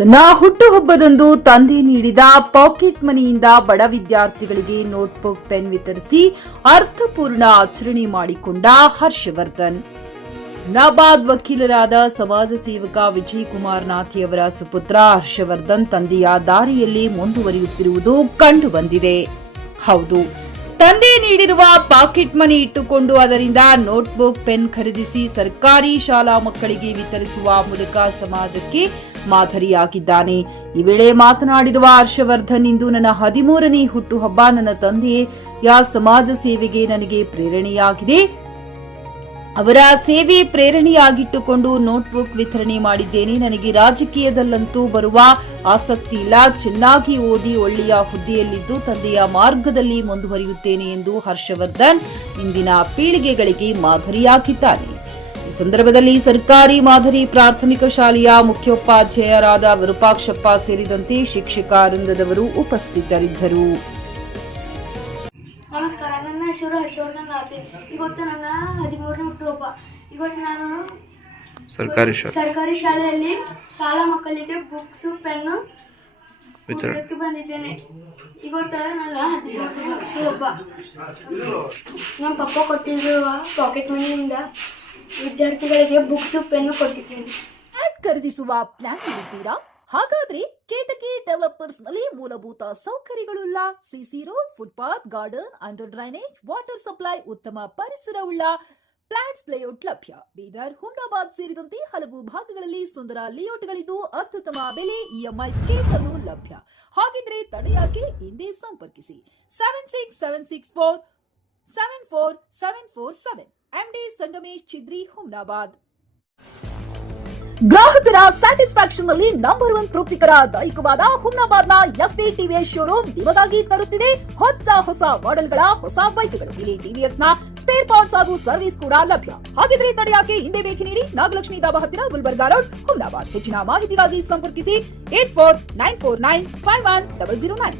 ತನ್ನ ಹುಟ್ಟುಹಬ್ಬದಂದು ತಂದೆ ನೀಡಿದ ಪಾಕೆಟ್ ಮನಿಯಿಂದ ಬಡ ವಿದ್ಯಾರ್ಥಿಗಳಿಗೆ ನೋಟ್ಬುಕ್ ಪೆನ್ ವಿತರಿಸಿ ಅರ್ಥಪೂರ್ಣ ಆಚರಣೆ ಮಾಡಿಕೊಂಡ ಹರ್ಷವರ್ಧನ್. ನಾಬಾದ್ ವಕೀಲರಾದ ಸಮಾಜ ಸೇವಕ ವಿಜಯ್ ಕುಮಾರ್ ನಾಥಿಯವರ ಸುಪುತ್ರ ಹರ್ಷವರ್ಧನ್ ತಂದೆಯ ದಾರಿಯಲ್ಲಿ ಮುಂದುವರಿಯುತ್ತಿರುವುದು ಕಂಡುಬಂದಿದೆ. ಹೌದು, ತಂದೆ ನೀಡಿರುವ ಪಾಕೆಟ್ ಮನಿ ಇಟ್ಟುಕೊಂಡು ಅದರಿಂದ ನೋಟ್ಬುಕ್ ಪೆನ್ ಖರೀದಿಸಿ ಸರ್ಕಾರಿ ಶಾಲಾ ಮಕ್ಕಳಿಗೆ ವಿತರಿಸುವ ಮೂಲಕ ಸಮಾಜಕ್ಕೆ ಮಾದರಿಯಾಗಿದ್ದಾನೆ. ಈ ವೇಳೆ ಮಾತನಾಡಿರುವ ಹರ್ಷವರ್ಧನ್, ಇಂದು ನನ್ನ 13ನೇ ಹುಟ್ಟುಹಬ್ಬ. ನನ್ನ ತಂದೆಯ ಸಮಾಜ ಸೇವೆಗೆ ನನಗೆ ಪ್ರೇರಣೆಯಾಗಿದೆ. ಅವರ ಸೇವೆ ಪ್ರೇರಣೆಯಾಗಿಟ್ಟುಕೊಂಡು ನೋಟ್ಬುಕ್ ವಿತರಣೆ ಮಾಡಿದ್ದೇನೆ. ನನಗೆ ರಾಜಕೀಯದಲ್ಲಂತೂ ಬರುವ ಆಸಕ್ತಿ ಇಲ್ಲ. ಚೆನ್ನಾಗಿ ಓದಿ ಒಳ್ಳೆಯ ಹುದ್ದೆಯಲ್ಲಿದ್ದು ತಂದೆಯ ಮಾರ್ಗದಲ್ಲಿ ಮುಂದುವರಿಯುತ್ತೇನೆ ಎಂದು ಹರ್ಷವರ್ಧನ್ ಇಂದಿನ ಪೀಳಿಗೆಗಳಿಗೆ ಮಾದರಿಯಾಗಿದ್ದಾನೆ. ಈ ಸಂದರ್ಭದಲ್ಲಿ ಸರ್ಕಾರಿ ಮಾದರಿ ಪ್ರಾಥಮಿಕ ಶಾಲೆಯ ಮುಖ್ಯೋಪಾಧ್ಯಾಯರಾದ ವಿರೂಪಾಕ್ಷಪ್ಪ ಸೇರಿದಂತೆ ಶಿಕ್ಷಕ ವೃಂದದವರು ಉಪಸ್ಥಿತರಿದ್ದರು. ನಮಸ್ಕಾರ, ನನ್ನ ಹೆಸರು ಹರ್ಷವರ್ಧನ್ ನಾಥಿ. ಇವತ್ತು ನನ್ನ 13ನೇ ಹುಟ್ಟುಹಬ್ಬ. ಇವತ್ತು ನಾನು ಸರ್ಕಾರಿ ಶಾಲೆಯಲ್ಲಿ ಶಾಲಾ ಮಕ್ಕಳಿಗೆ ಬುಕ್ಸ್ ಪೆನ್ನು ವಿತರಣೆಗೆ ಬಂದಿದ್ದೇನೆ. ಇವತ್ತು ನನ್ನ 13ನೇ ಹುಟ್ಟುಹಬ್ಬ. ನಮ್ಮ ಪಪ್ಪ ಕೊಟ್ಟಿರುವ ಪಾಕೆಟ್ ಮನಿಯಿಂದ ವಿದ್ಯಾರ್ಥಿಗಳಿಗೆ ಬುಕ್ಸ್ ಪೆನ್ನು ಕೊಟ್ಟಿದ್ದೇನೆ. ಖರೀದಿಸುವ ಪ್ಲಾನ್ ಇದ್ದೀರಾ? ಹಾಗಾದ್ರೆ ಕೇತಕಿ ಡೆವಲಪರ್ಸ್ ನಲ್ಲಿ ಮೂಲಭೂತ ಸೌಕರ್ಯಗಳುಳ್ಳ CC road, footpath, garden, under drainage, water supply, ಉತ್ತಮ ಪರಿಸರವುಳ್ಳ ಫ್ಲಾಟ್ಸ್ ಲೇಔಟ್ ಲಭ್ಯ. ಬೀದರ್, ಹುಮ್ನಾಬಾದ್ ಸೇರಿದಂತೆ ಹಲವು ಭಾಗಗಳಲ್ಲಿ ಸುಂದರ ಲೇಔಟ್ಗಳಿದ್ದು ಅತ್ಯುತ್ತಮ ಬೆಲೆ, ಇಎಂಐ ಸ್ಕೀಮ್ಸ್ ಅನ್ನು ಲಭ್ಯ. ಹಾಗಿದ್ರೆ ತಡೆಯಾಕೆ? ಹಿಂದೆ ಸಂಪರ್ಕಿಸಿ 7676474747 ಎಂಡಿ ಸಂಗಮೇಶ್ ಚಿದ್ರಿ, ಹುಮ್ನಾಬಾದ್. ಗ್ರಾಹಕರ ಸ್ಯಾಟಿಸ್ಫ್ಯಾಕ್ಷನ್ ನಲ್ಲಿ ನಂಬರ್ 1 ತೃಪ್ತಿಕರ ದೈಹಿಕವಾದ ಹುಮ್ನಾಬಾದ್ನ ಎಸ್ವಿ ಟಿವಿಎಸ್ ಶೋರೂಮ್ ನಿಮಗಾಗಿ ತರುತ್ತಿದೆ ಹೊಸ ಮಾಡೆಲ್ಗಳ ಹೊಸ ಬೈಕ್ಗಳು. ಇಲ್ಲಿ ಟಿವಿಎಸ್ ನ ಸ್ಪೇರ್ ಪಾರ್ಟ್ಸ್ ಹಾಗೂ ಸರ್ವಿಸ್ ಕೂಡ ಲಭ್ಯ. ಹಾಗಿದ್ರೆ ತಡೆಯಾಕೆ? ಹಿಂದೆ ಭೇಟಿ ನೀಡಿ. ನಾಗಲಕ್ಷ್ಮಿ ಧಾಬಾ ಹತ್ತಿರ, ಗುಲ್ಬರ್ಗಾ ರೋಡ್, ಹುಮ್ನಾಬಾದ್. ಹೆಚ್ಚಿನ ಮಾಹಿತಿಗಾಗಿ ಸಂಪರ್ಕಿಸಿ 8494951009.